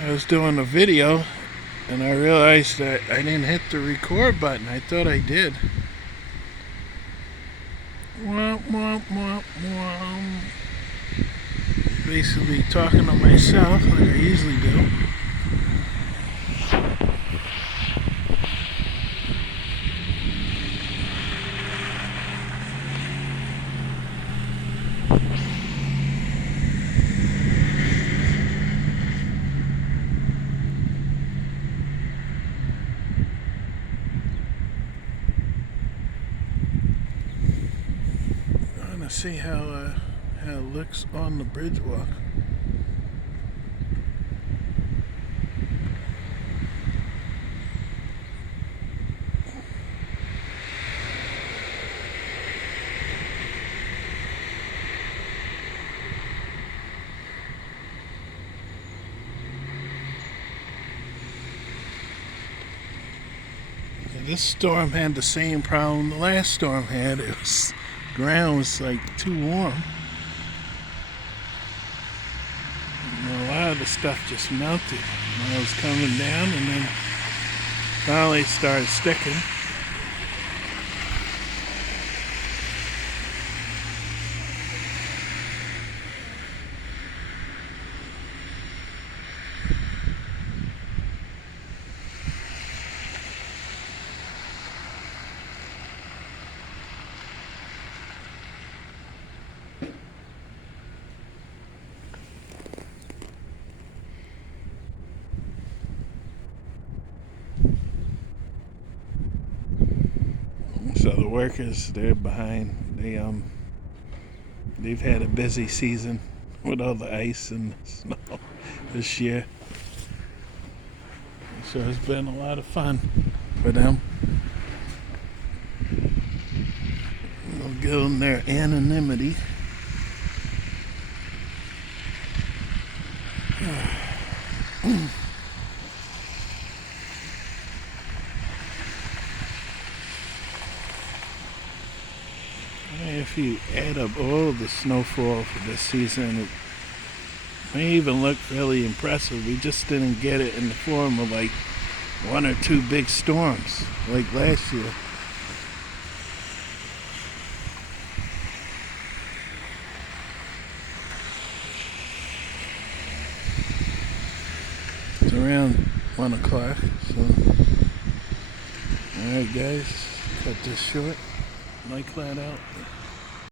I was doing a video and I realized that I didn't hit the record button. I thought I did. Womp, womp, womp, womp. Basically talking to myself like I usually do. I'm gonna see how it looks on the bridge walk. This storm had the same problem the last storm had. It was ground was like too warm. And a lot of the stuff just melted when it was coming down, and then finally it started sticking. So the workers, they're behind. They've had a busy season with all the ice and snow this year. So it's been a lot of fun for them. We'll give them their anonymity. If you add up all the snowfall for this season, it may even look really impressive. We just didn't get it in the form of like one or two big storms like last year. It's around 1 o'clock, so alright guys, cut this short. Like that out.